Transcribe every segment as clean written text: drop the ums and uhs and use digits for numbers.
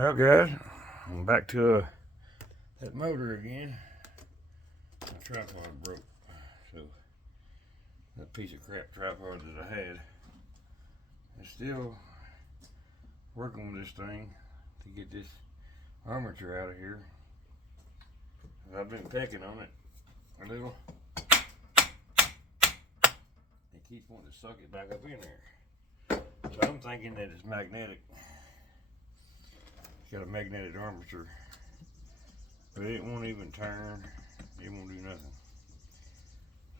Well, guys, I'm back to that motor again. My tripod broke, so that piece of crap tripod that I had. I'm still working with this thing to get this armature out of here. I've been pecking on it a little. It keeps wanting to suck it back up in there. So I'm thinking that it's magnetic. It's got a magnetic armature, but it won't even turn. It won't do nothing.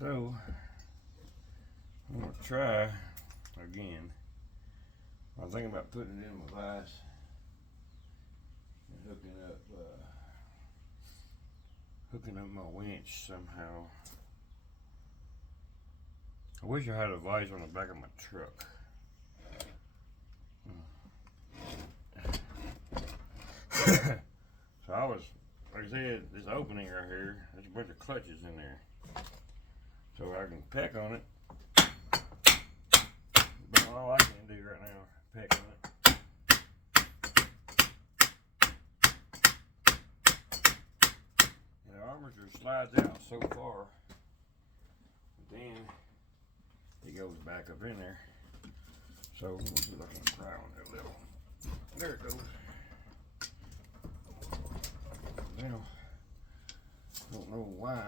So I'm gonna try again. I'm thinking about putting it in my vise and hooking up my winch somehow. I wish I had a vise on the back of my truck. So I was, like I said, this opening right here, there's a bunch of clutches in there. So I can peck on it. But all I can do right now is peck on it. And the armature slides out so far, then it goes back up in there. So let me see if I can pry on it a little. There it goes. Now, don't know why,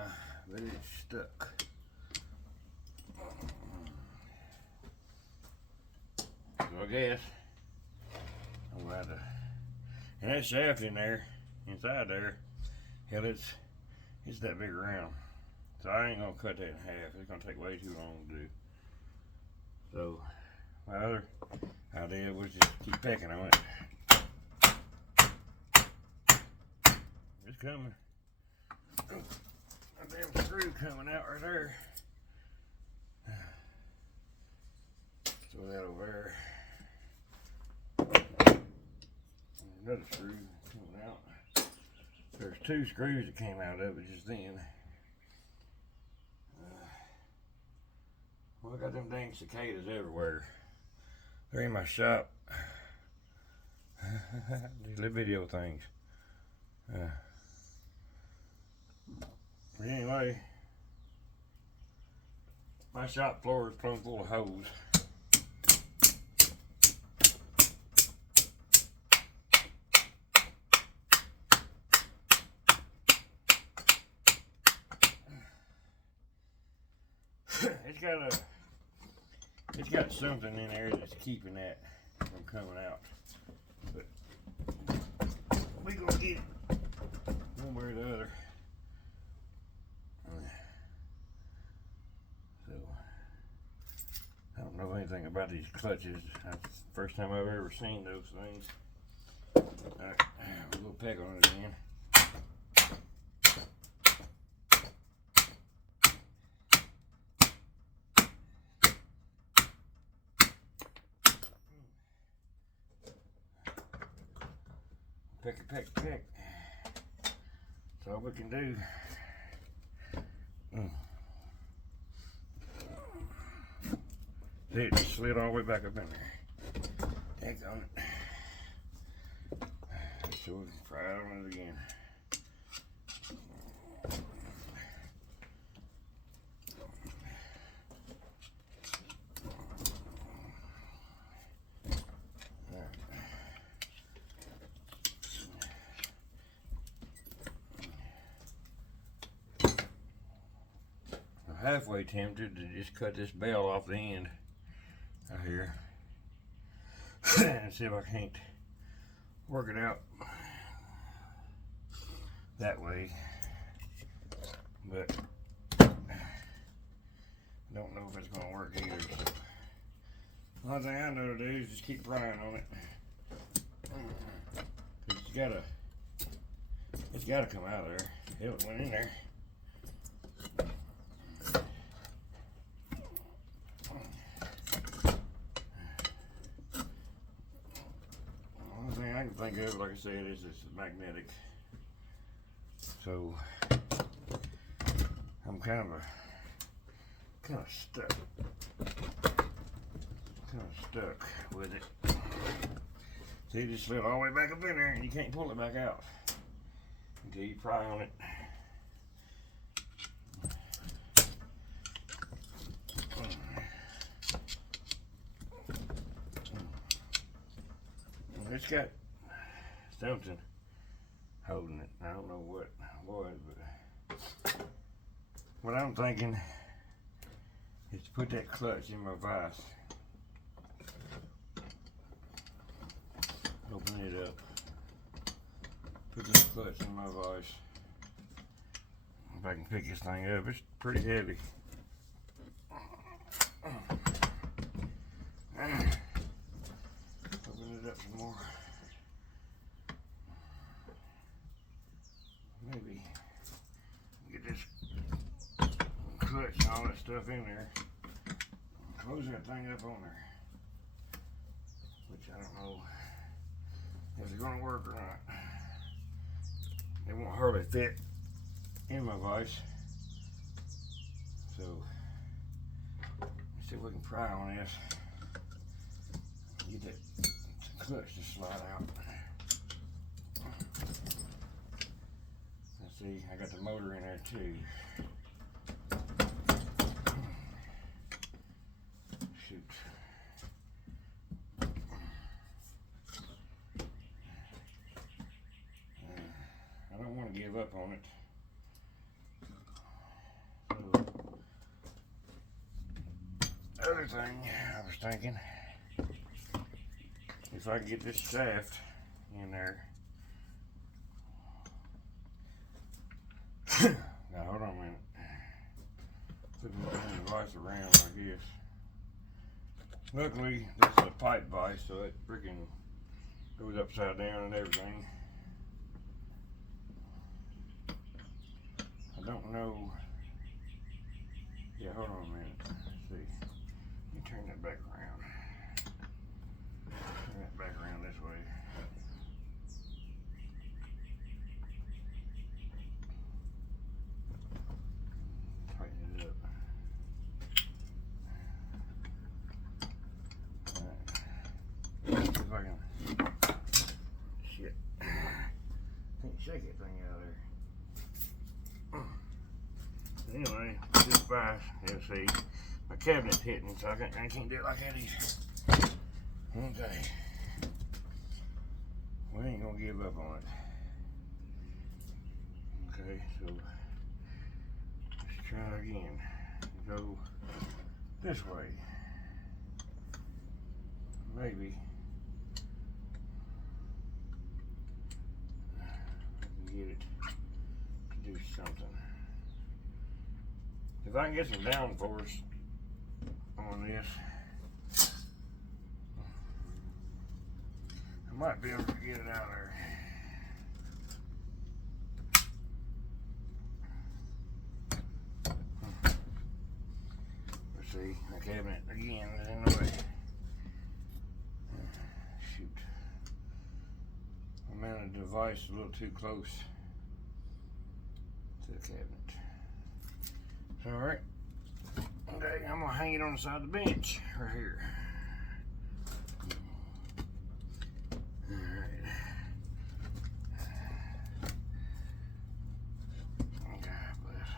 but it's stuck. So I guess I'm gonna have to, and that shaft in there, inside there, hell, it's that big around. So I ain't gonna cut that in half. It's gonna take way too long to do. So my other idea was just keep pecking on it. It's coming. Oh, a damn screw coming out right there. Throw that over there. Another screw coming out. There's two screws that came out of it just then. Well, I got them dang cicadas everywhere. They're in my shop. These little video things. But anyway, my shop floor is plumb full of holes. It's got something in there that's keeping that from coming out. But we gonna get it one way or the other. So I don't know anything about these clutches. That's the first time I've ever seen those things. Alright, we'll go peck on it again. Peck. That's all we can do. See, it just slid all the way back up in there. Heck on it. So we can try it on it again. Halfway tempted to just cut this bell off the end out here and see if I can't work it out that way, but I don't know if it's going to work either. So the only thing I know to do is just keep prying on it. It's gotta come out of there. Hell, it went in there. I can think of, like I said, is it's magnetic. So I'm kind of stuck with it. See, it just slid all the way back up in there and you can't pull it back out until you pry on it. It's got something holding it. I don't know what it was, but what I'm thinking is to put that clutch in my vise. Open it up. Put that clutch in my vise. If I can pick this thing up, it's pretty heavy. Open it up some more. Maybe get this clutch and all that stuff in there. Close that thing up on there. Which I don't know if it's gonna work or not. It won't hardly fit in my vise. So let's see if we can pry on this. Get that clutch to slide out. Let's see, I got the motor in there too. Shoot. I don't want to give up on it. So, other thing I was thinking, if I can get this shaft in there. Now hold on a minute. Put the device around like this. Luckily, this is a pipe vise, so it freaking goes upside down and everything. I don't know. Yeah, hold on a minute. Let's see. Let me turn that back around. Turn that back around this way. Tighten it up. Alright. See if I can. Shit. Can't shake that thing out of there. Anyway, this vise, you'll see, my cabinet's hitting, so I can't do it like that either. Okay. We ain't gonna give up on it. Okay, so let's try again. Go this way. Maybe I can get it to do something. If I can get some downforce on this, I might be able to get it out of there. Let's see, my cabinet again is in the way. Shoot. I mounted the device a little too close to the cabinet. Alright. Okay, I'm gonna hang it on the side of the bench right here. Alright. God bless.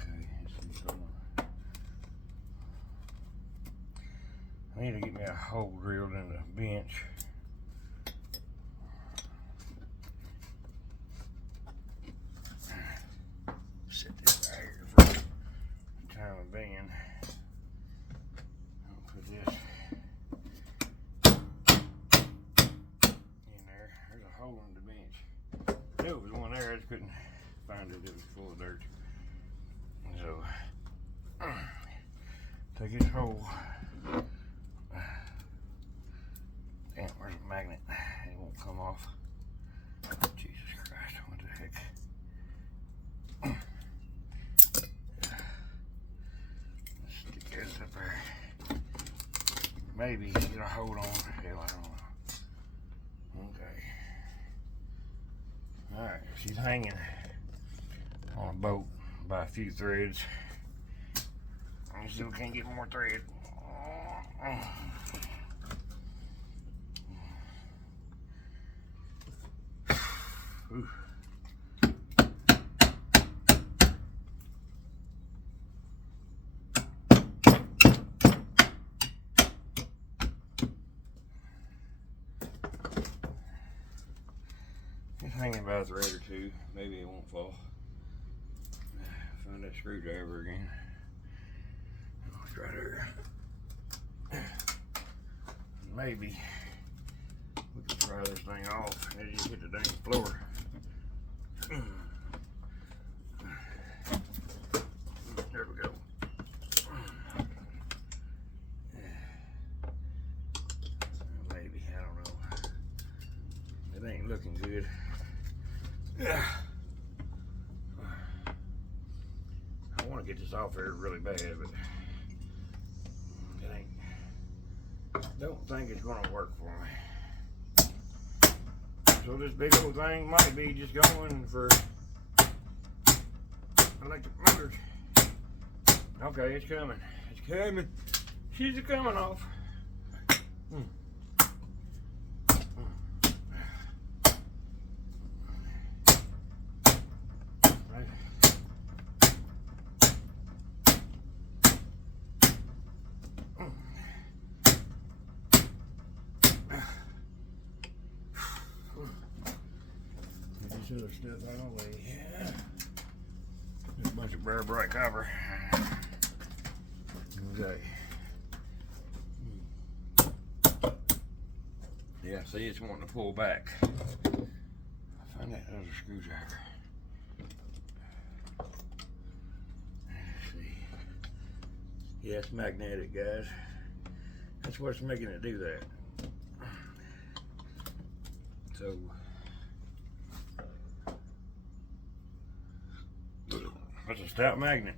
Okay, let's see something. I need to get me a hole drilled in the bench. Van. I'll put this in there. There's a hole in the bench. There was one there, I just couldn't find it. It was full of dirt. So, take this hole. Damn, where's the magnet? It won't come off. Jesus Christ, what the heck? Up there. Maybe get a hold on. Hell, I don't know. Okay. Alright, she's hanging on a boat by a few threads. Let's see if we can't get more thread. Ooh. Just hanging by a thread or two. Maybe it won't fall. Find that screwdriver again. It's right here. Maybe we can pry this thing off and it just hit the dang floor. There we go. Maybe, I don't know. It ain't looking good. I want to get this off here really bad, but it ain't. Don't think it's gonna work for me. So this big old thing might be just going for electric motors. Okay, it's coming. It's coming. She's coming off. Other stuff out of the way. Yeah. There's a bunch of bare bright copper. Okay. Yeah, see, it's wanting to pull back. Find that other screwdriver. Let's see. Yeah, it's magnetic, guys. That's what's making it do that. So. That's a stout magnet.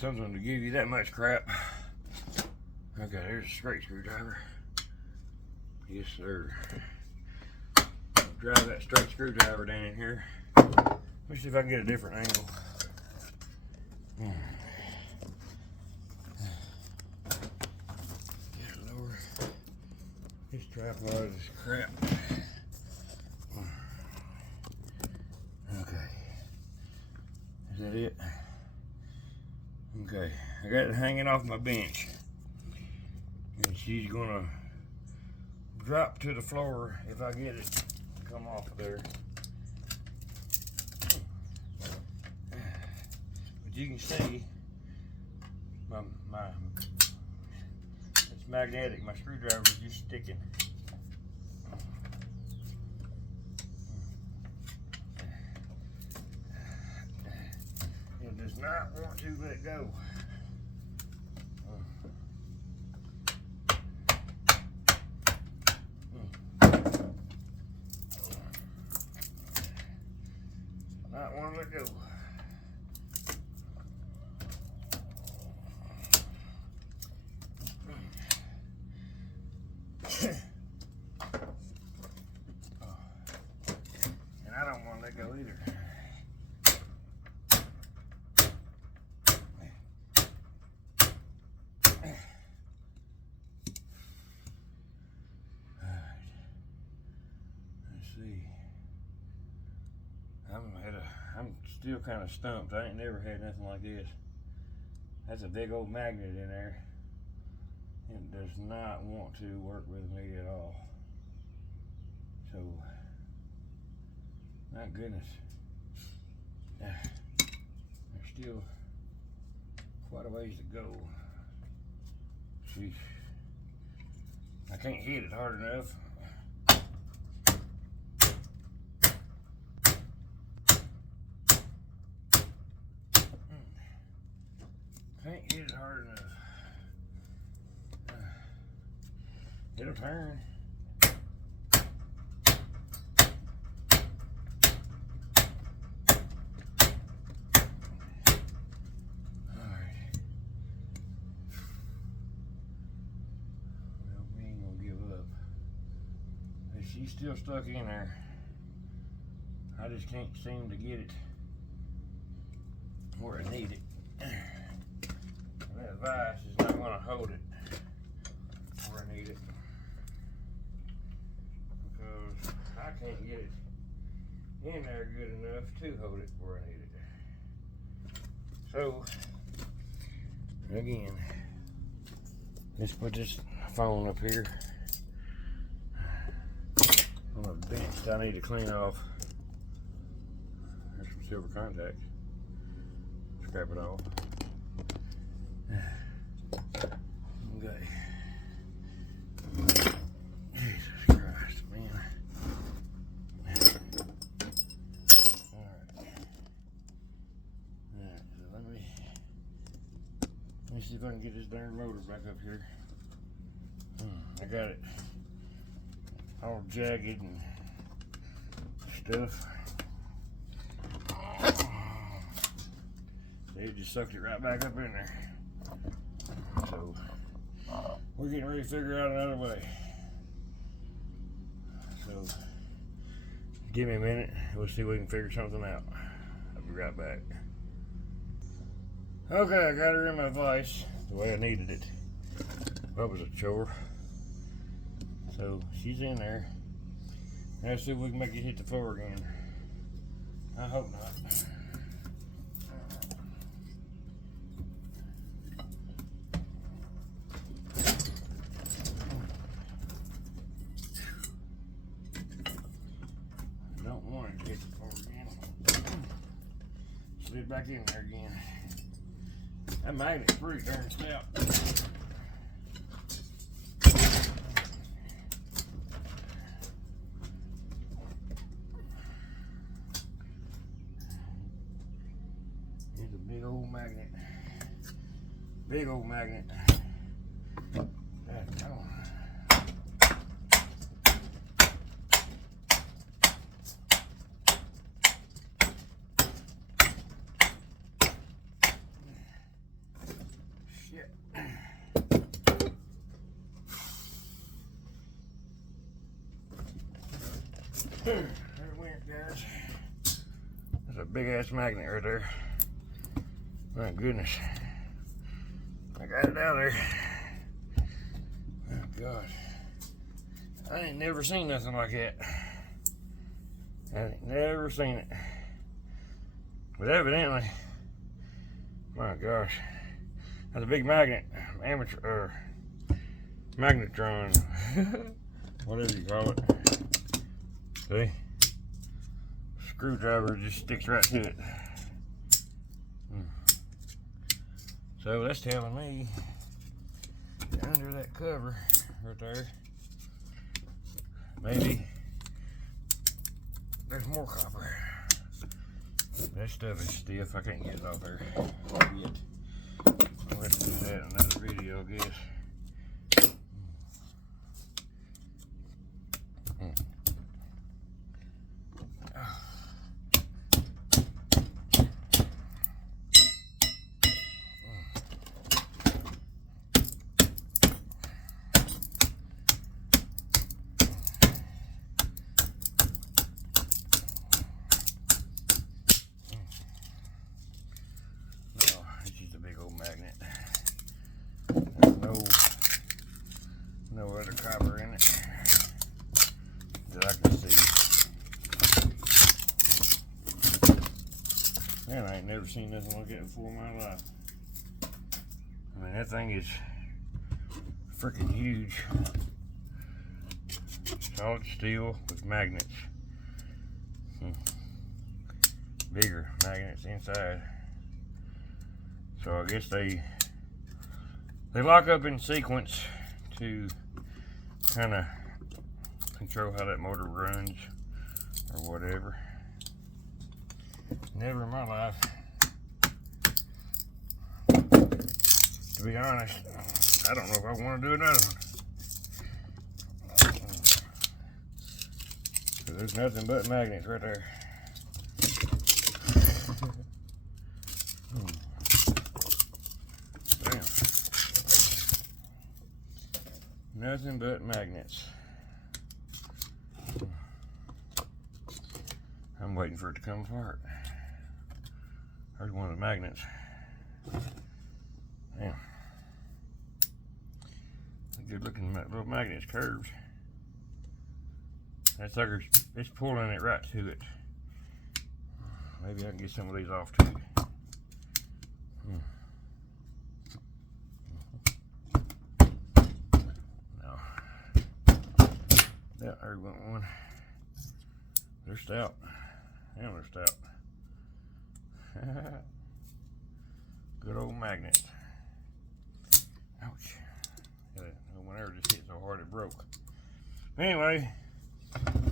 Something to give you that much crap. Okay, there's a straight screwdriver. Yes, sir. Drive that straight screwdriver down in here. Let me see if I can get a different angle. Get it lower. This tripod is crap. Is that it? Okay, I got it hanging off my bench. And she's gonna drop to the floor if I get it to come off of there. But you can see it's magnetic. My screwdriver is just sticking. Does not want to let go. Not want to let go. And I don't want to let go either. I'm still kind of stumped. I ain't never had nothing like this. That's a big old magnet in there. It does not want to work with me at all. So, my goodness. There's still quite a ways to go. Sheesh. I can't hit it hard enough. Can't hit it hard enough. It'll turn. Alright. Well, we ain't gonna give up. But she's still stuck in there. I just can't seem to get it where I need it. vise is not going to hold it where I need it, because I can't get it in there good enough to hold it where I need it. So again, let's put this phone up here on a bench that I need to clean off. There's some silver contacts. Scrap it off. Okay. Jesus Christ, man. Alright. Alright, so let me see if I can get this darn motor back up here. I got it all jagged and stuff. It just sucked it right back up in there. So we're getting ready to figure out another way. So give me a minute, we'll see if we can figure something out. I'll be right back. Okay, I got her in my vise the way I needed it. That was a chore. So she's in there. Let's see if we can make it hit the floor again. I hope not. Don't want it to hit the floor again. Slid back in there again. That magnet's pretty darn stout. It's a big old magnet. Big old magnet. That's gone. Shit. There it went, guys. That's a big ass magnet right there. My goodness. I got it out there. Oh God. I ain't never seen nothing like that. I ain't never seen it. But evidently, my gosh, that's a big magnet. Amateur, or magnetron. Whatever you call it. See? Screwdriver just sticks right to it. So that's telling me under that cover right there, maybe there's more copper. That stuff is stiff. I can't get it off there yet. I'll have to do that in another video, I guess. Magnet. There's no other copper in it that I can see. Man, I ain't never seen nothing like that before in my life. I mean, that thing is freaking huge. Solid steel with magnets. Bigger magnets inside. So I guess they lock up in sequence to kind of control how that motor runs or whatever. Never in my life, to be honest, I don't know if I want to do another one. So there's nothing but magnets right there. Nothing but magnets. I'm waiting for it to come apart. There's one of the magnets. Damn. Good looking little magnet's curved. That sucker's, it's pulling it right to it. Maybe I can get some of these off too. No. Yeah, there went one. They're stout. Yeah, they're stout. Good old magnet. Ouch. Whenever it just hit so hard it broke. Anyway,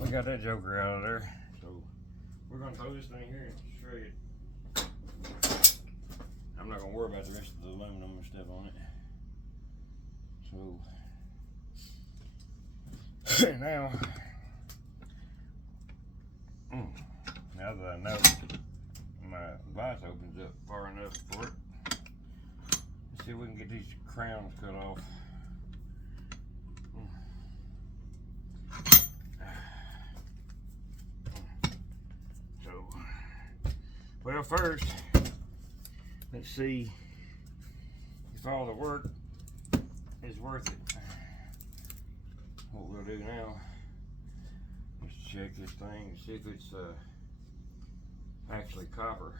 we got that joker out of there. So we're gonna throw this thing here and shred. I'm not gonna worry about the rest of the aluminum and stuff on it. So now that I know my vise opens up far enough for it, let's see if we can get these crowns cut off. Well, first, let's see if all the work is worth it. What we'll do now is check this thing and see if it's actually copper.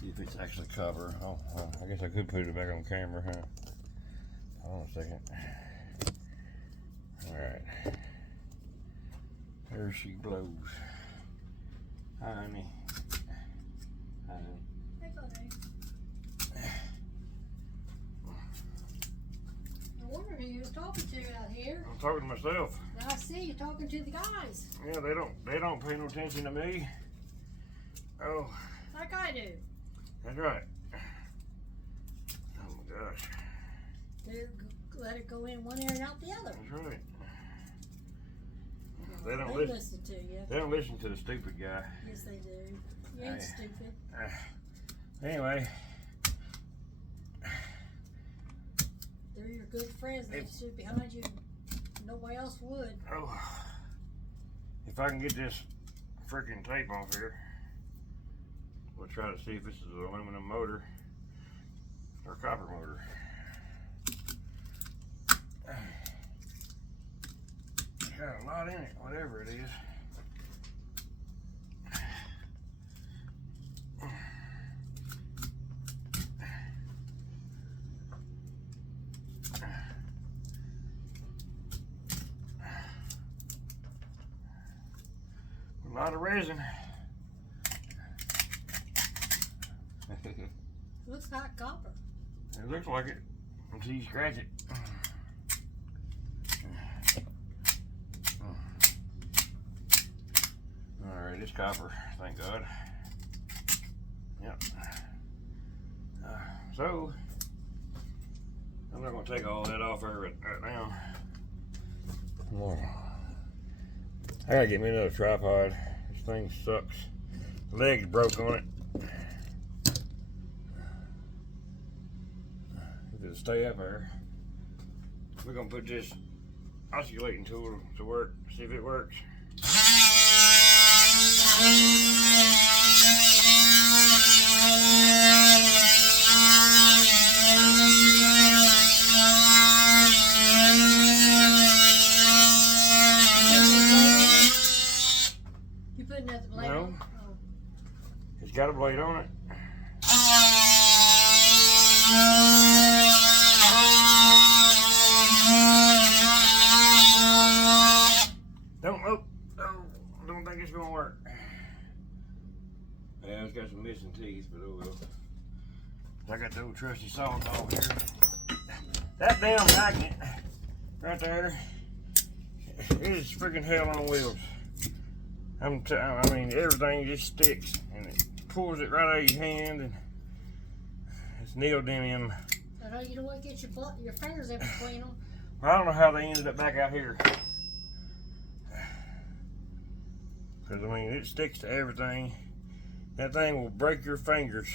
See if it's actually copper. Oh, I guess I could put it back on camera, huh? Hold on a second. Alright. There she blows. Hi, honey. Hi, honey. I wonder who you're talking to out here. I'm talking to myself. I see you talking to the guys. Yeah, they don't pay no attention to me. Oh. Like I do. That's right. Oh my gosh. They let it go in one ear and out the other. That's right. Well, They don't listen to you. They don't listen to the stupid guy. Yes, they do. You ain't stupid. Anyway. They're your good friends. They stood behind you. Nobody else would. Oh. If I can get this freaking tape off here, we'll try to see if this is an aluminum motor or copper motor. Got a lot in it, whatever it is. A lot of resin. Looks like copper. It looks like it until you scratch it. Alright, it's copper, thank God. Yep. So, I'm not going to take all that off there right now. I gotta get me another tripod. This thing sucks. The leg's broke on it. If it'll stay up there, we're gonna put this oscillating tool to work, see if it works. You putting that blade No. on? Oh. It's got a blade on it. Don't think it's gonna work. Yeah, it's got some missing teeth, but oh well. I got the old trusty saw over here. That damn magnet right there is freaking hell on wheels. I mean, everything just sticks and it pulls it right out of your hand, and it's neodymium. I know you don't want to get your fingers in between them. I don't know how they ended up back out here. Because, I mean, it sticks to everything. That thing will break your fingers.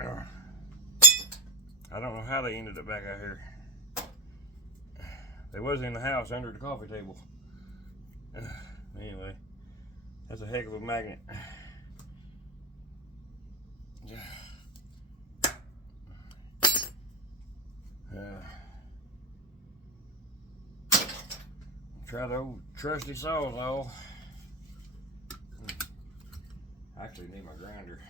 I don't know how they ended up back out here. They was in the house under the coffee table. Anyway, that's a heck of a magnet. Try the old trusty Sawzall. I actually need my grinder.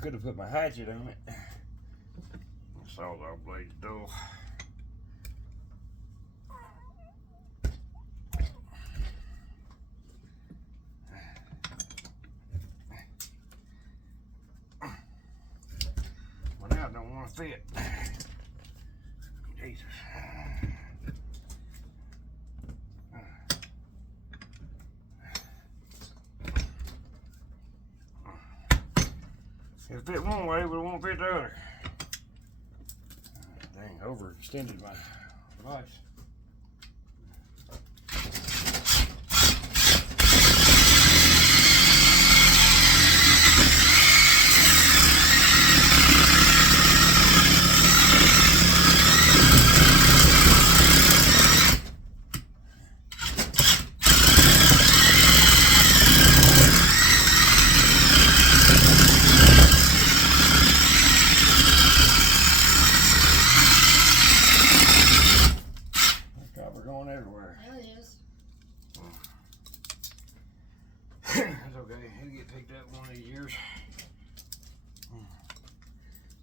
Could have put my hatchet on it. Sawzall blade's dull. Well, now I don't want to fit. Jesus. It'll fit one way, but it won't fit the other. Dang, overextended my device.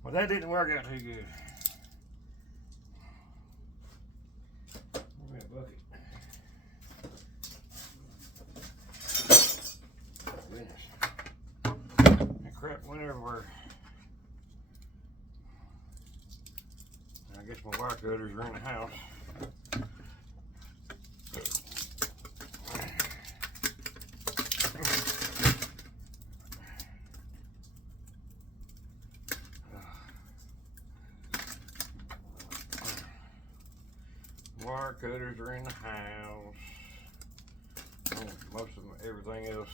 Well, that didn't work out too good. Give me a bucket. Oh, goodness. That crap went everywhere. I guess my wire cutters are in the house. Wire cutters are in the house. Oh, most of them, everything else.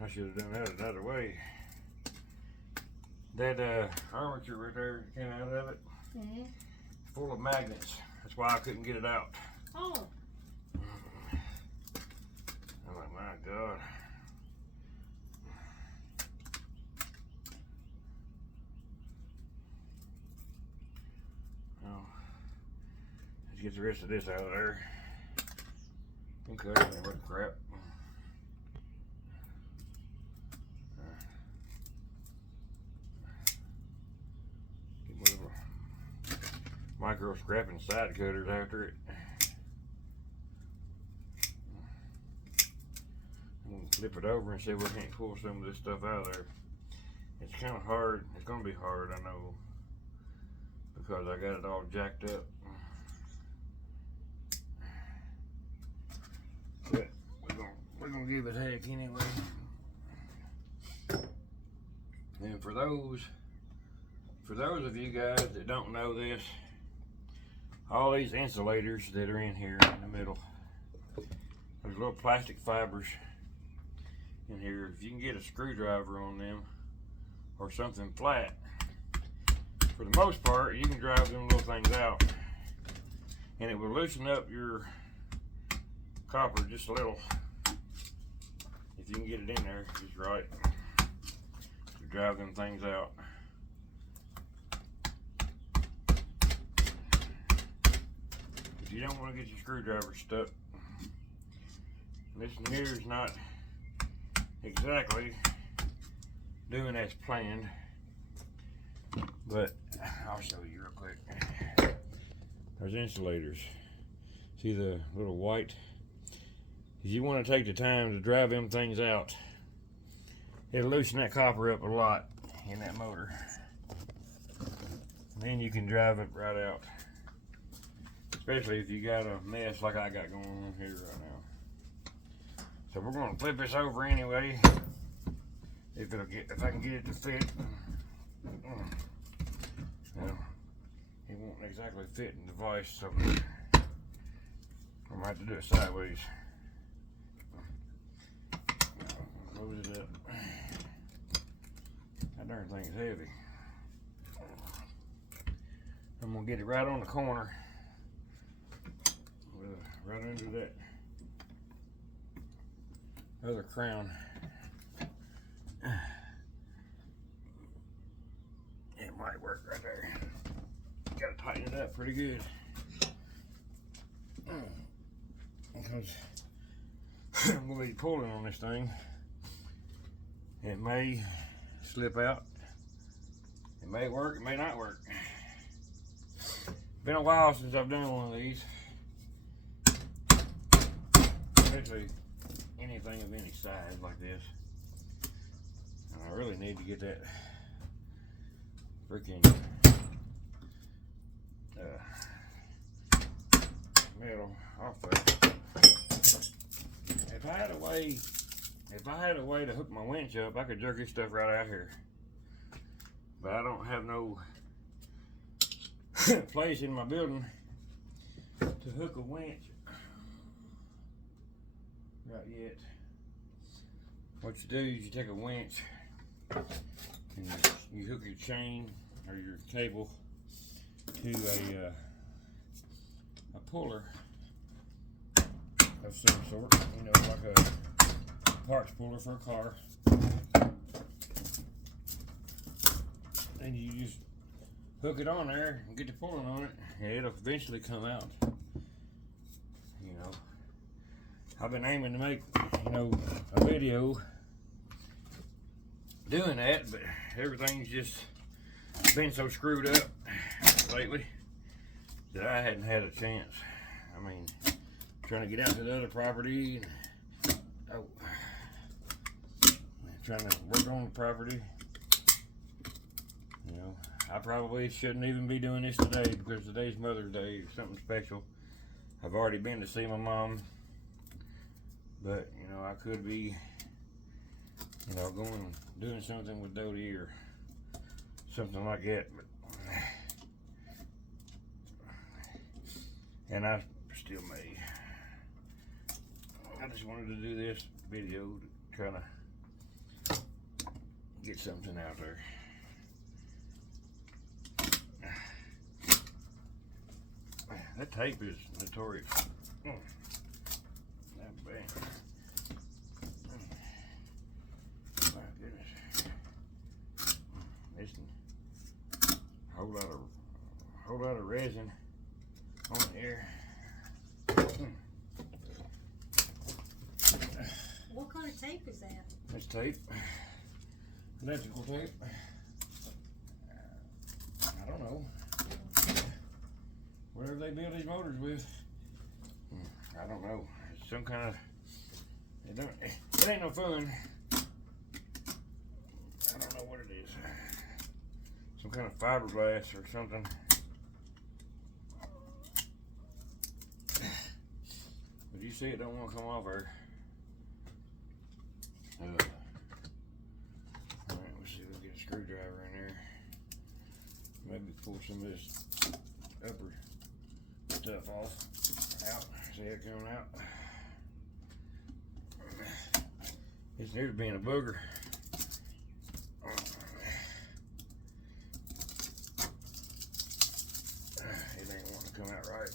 I should have done that another way. That armature right there that came out of it. Mm-hmm. Full of magnets. That's why I couldn't get it out. Oh. I'm like, my God. Well, let's get the rest of this out of there. Okay, what crap. Micro scrapping side cutters after it. I'm gonna flip it over and see if we can't pull some of this stuff out of there. It's kind of hard. It's gonna be hard, I know, because I got it all jacked up. But we're gonna give it a heck anyway. And for those of you guys that don't know this, all these insulators that are in here in the middle, there's little plastic fibers in here. If you can get a screwdriver on them or something flat, for the most part, you can drive them little things out, and it will loosen up your copper just a little. If you can get it in there just right to drive them things out. If you don't want to get your screwdriver stuck, This one here is not exactly doing as planned, but I'll show you real quick. There's insulators. See the little white? If you want to take the time to drive them things out, it'll loosen that copper up a lot in that motor. And then you can drive it right out. Especially if you got a mess like I got going on here right now. So we're gonna flip this over anyway. If I can get it to fit. Well, it won't exactly fit in the vise, so I'm gonna have to do it sideways. Close it up. That darn thing is heavy. I'm gonna get it right on the corner, right under that other crown. It might work right there. Gotta tighten it up pretty good. Because I'm gonna be pulling on this thing. It may slip out. It may work, it may not work. Been a while since I've done one of these. Especially anything of any size like this. And I really need to get that freaking metal off there. If I had a way to hook my winch up, I could jerk this stuff right out here. But I don't have no place in my building to hook a winch right yet. What you do is you take a winch and you hook your chain or your cable to a puller of some sort, you know, like a parts puller for a car. And you just hook it on there and get the pulling on it, and it'll eventually come out. You know, I've been aiming to make, you know, a video doing that, but everything's just been so screwed up lately that I hadn't had a chance. I mean, trying to get out to the other property, and, trying to work on the property. You know, I probably shouldn't even be doing this today because today's Mother's Day, something special. I've already been to see my mom, but you know, I could be, you know, going doing something with Dodie or something like that. But, and I still may. I just wanted to do this video to kind of get something out there. That tape is notorious. That bad. My goodness. It's a whole lot of resin on here. What kind of tape is that? That's tape. Electrical tape. I don't know. Whatever they build these motors with. I don't know. It's some kind of. It ain't no fun. I don't know what it is. Some kind of fiberglass or something. But you see it don't want to come off there. Alright, let's see if we can get a screwdriver in there. Maybe pull some of this upper stuff off. Out. See it coming out? It's near to being a booger. It ain't wanting to come out right.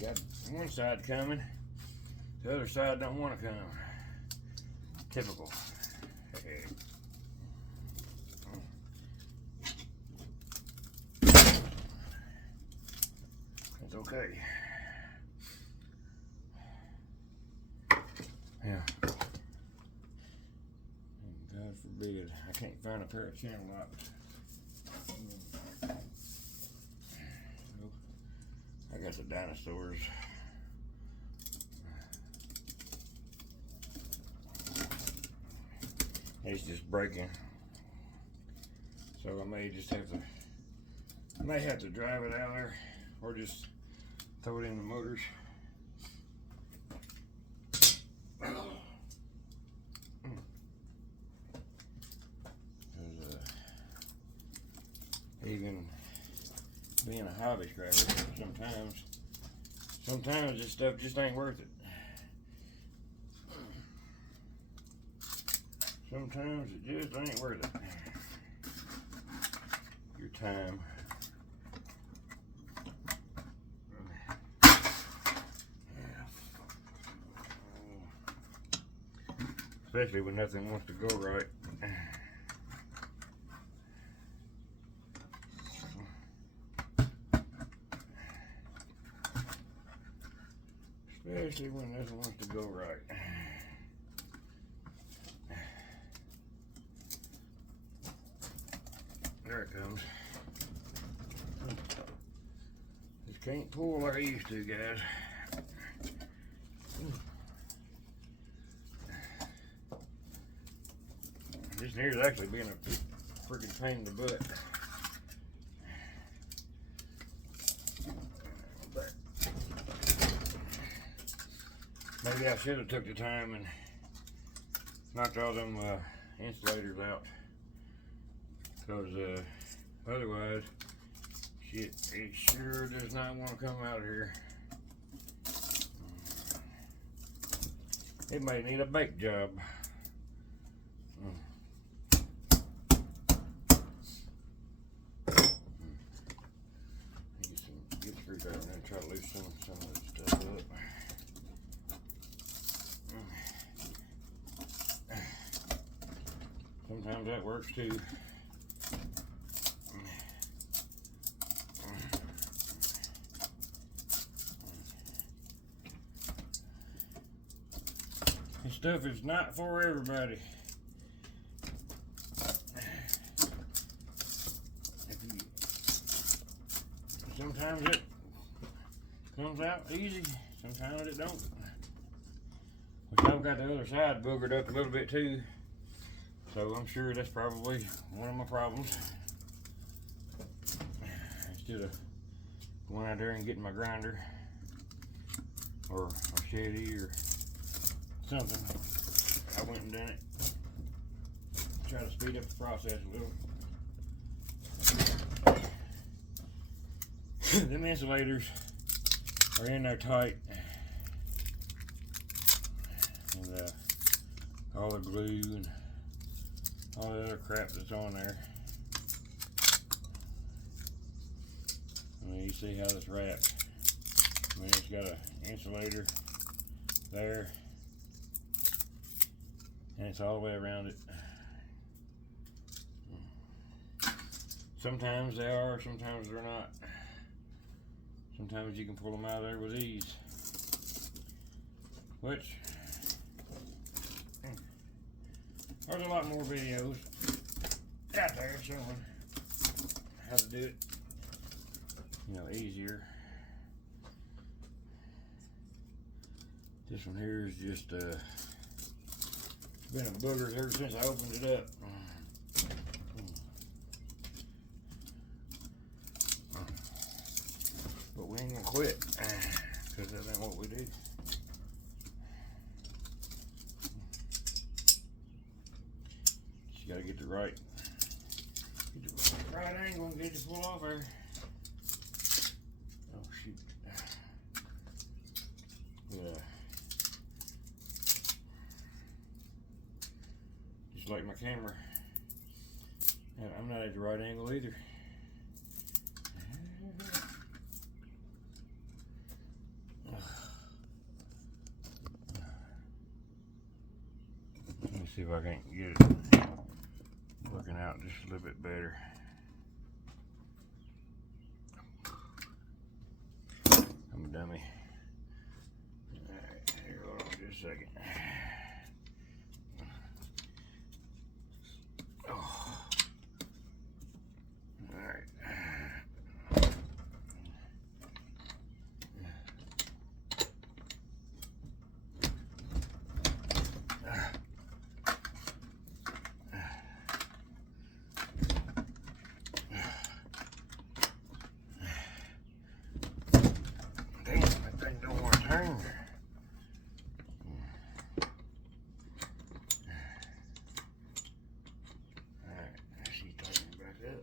Got one side coming, the other side don't want to come. Typical. It's Okay. Yeah. God forbid, I can't find a pair of channel locks. I got the dinosaurs. It's just breaking, so I may just have to drive it out there, or just throw it in the motors. Even being a hobby scrapper, sometimes this stuff just ain't worth it. Sometimes it just ain't worth it. Your time. Especially when nothing wants to go right. Especially when nothing wants to go right. There it comes. Just can't pull like I used to, guys. This here's actually being a freaking pain in the butt. But maybe I should have took the time and knocked all them insulators out. Because otherwise, shit, it sure does not want to come out of here. It may need a bake job. Get a screwdriver and try to loosen some of this stuff up. Sometimes that works too. This stuff is not for everybody. Sometimes it comes out easy, sometimes it don't. Which I've got the other side boogered up a little bit too. So I'm sure that's probably one of my problems. Instead of going out there and getting my grinder or a machete or something, I went and done it. Try to speed up the process a little. Them insulators are in there tight. And all the glue and all the other crap that's on there. I mean, you see how this wraps. I mean, it's got an insulator there, and it's all the way around it. Sometimes they are, sometimes they're not. Sometimes you can pull them out of there with ease. Which, there's a lot more videos out there showing how to do it, you know, easier. This one here is just been a booger ever since I opened it up. But we ain't gonna quit, because that ain't what we do. Just gotta get the right angle and get it to pull off there. Oh shoot. Yeah. Just like my camera. And I'm not at the right angle either. Let me see if I can't get it working out just a little bit better. dummy. Alright, here, hold on just a second. Oh. Alright. Damn, that thing don't want to turn. Alright, she's turning back up.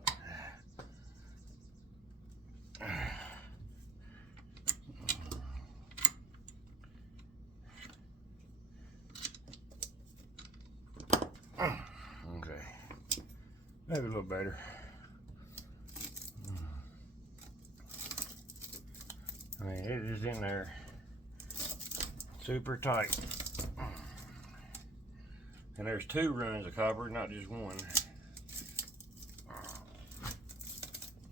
Okay, maybe a little better. I mean, it is in there super tight. And there's 2 runs of copper, not just one.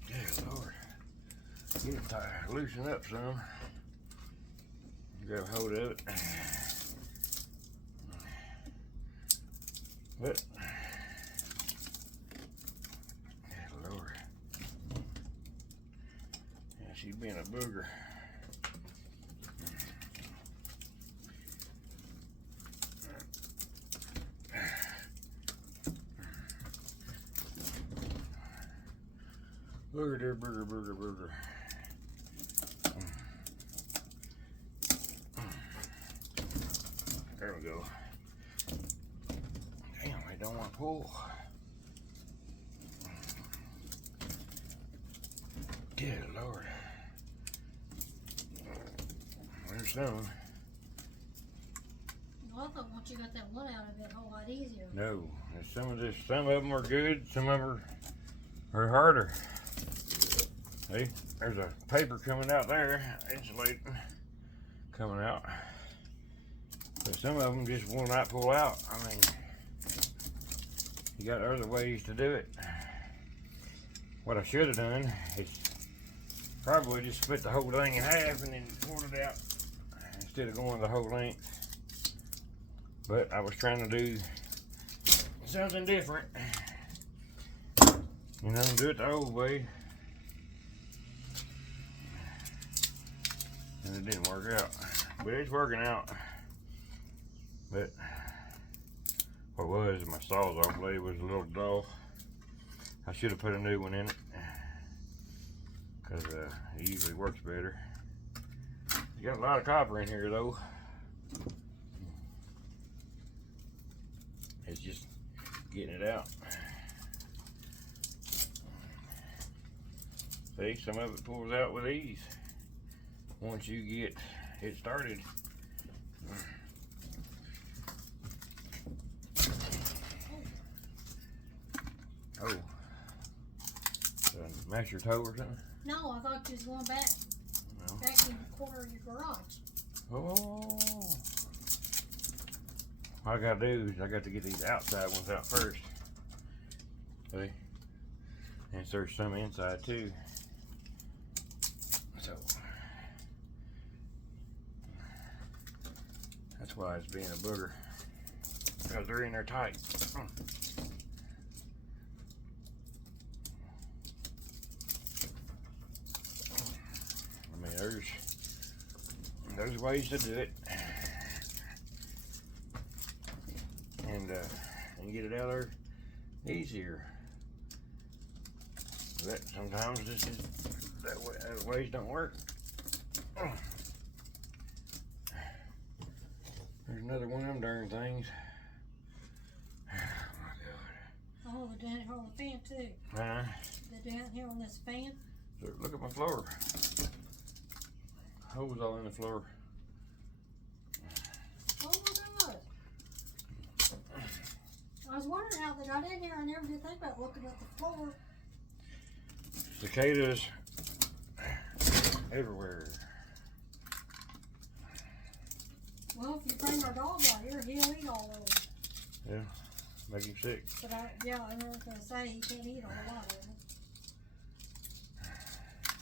Dear Lord. Get it tight, loosen up some. Grab hold of it. But, dear Lord. Yeah, she's being a booger. Booger there, booger, booger, booger. There we go. Damn, they don't want to pull. Good Lord. There's some. Well, I thought once you got that one out of it, a whole lot easier. No, some of them are good, some of them are harder. See, there's a paper coming out there, insulating, coming out. But some of them just will not pull out. I mean, you got other ways to do it. What I should have done is probably just split the whole thing in half and then pulled it out instead of going the whole length. But I was trying to do something different. You know, do it the old way. And it didn't work out. But it's working out. But what was my Sawzall blade was a little dull. I should have put a new one in it. Because it usually works better. You got a lot of copper in here though. It's just getting it out. See, some of it pulls out with ease once you get it started. Oh, mash your toe or something? No, I thought you was going back No. in the corner of your garage. Oh. All I gotta do is I got to get these outside ones out first. See? And there's some inside too. So that's why it's being a booger. Because they're in there tight. I mean, there's ways to do it. And get it out there easier. But sometimes that ways don't work. There's another one of them darn things. Oh my God. Oh, the down here on the fan too. Huh? The down here on this fan. Look at my floor. Holes all in the floor. Oh my God. I was wondering how they got in here. I never did think about looking at the floor. Cicadas everywhere. Well, if you bring our dog out here, he'll eat all of them. Yeah, make him sick. But I was going to say he can't eat a whole lot of them.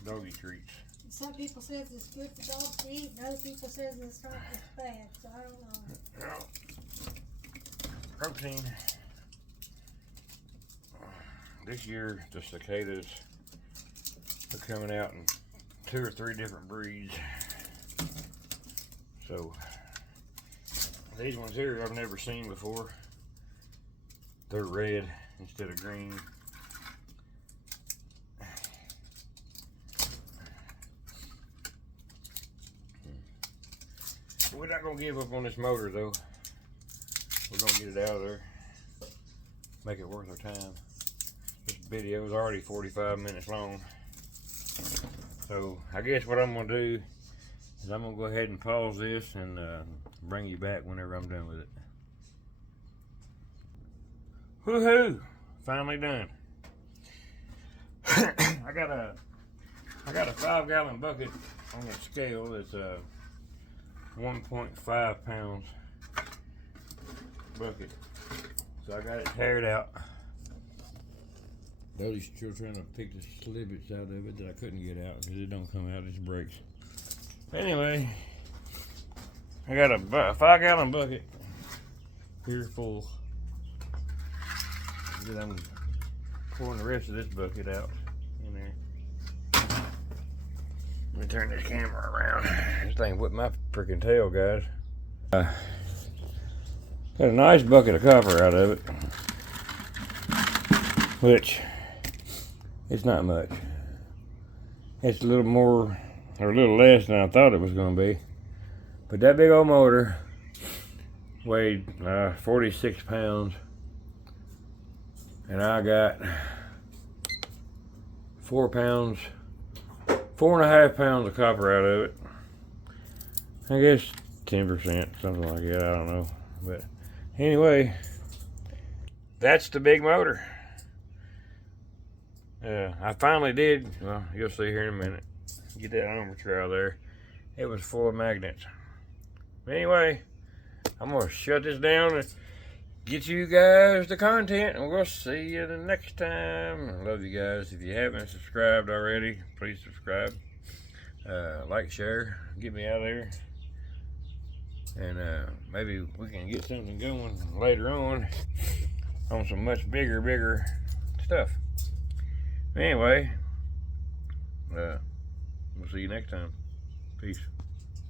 Doggy treats. some people says it's good for dogs to eat, and other people says it's not, it's bad, so I don't know. Well, protein. This year, the cicadas are coming out in 2 or 3 different breeds. So, these ones here I've never seen before. They're red instead of green. We're not gonna give up on this motor though. We're gonna get it out of there. Make it worth our time. This video is already 45 minutes long. So I guess what I'm gonna do is I'm gonna go ahead and pause this and bring you back whenever I'm done with it. Woohoo! Finally done. I got a 5-gallon bucket on the scale that's 1.5 pounds bucket. So I got it teared out. Dodie's still trying to pick the slibbits out of it that I couldn't get out because it don't come out, it just breaks. Anyway, I got a 5-gallon bucket here full. Then I'm pouring the rest of this bucket out in there. Let me turn this camera around. This thing whipped my freaking tail, guys. Got a nice bucket of copper out of it, which it's not much. It's a little more or a little less than I thought it was going to be. But that big old motor weighed 46 pounds. And I got 4.5 pounds of copper out of it. I guess 10%, something like that, I don't know. But anyway, that's the big motor. I finally did, well, you'll see here in a minute, get that armature out of there. It was full of magnets. Anyway, I'm gonna shut this down and get you guys the content, and we'll see you the next time. I love you guys. If you haven't subscribed already, please subscribe. Like, share, get me out of there. And maybe we can get something going later on some much bigger stuff. Anyway, we'll see you next time. Peace.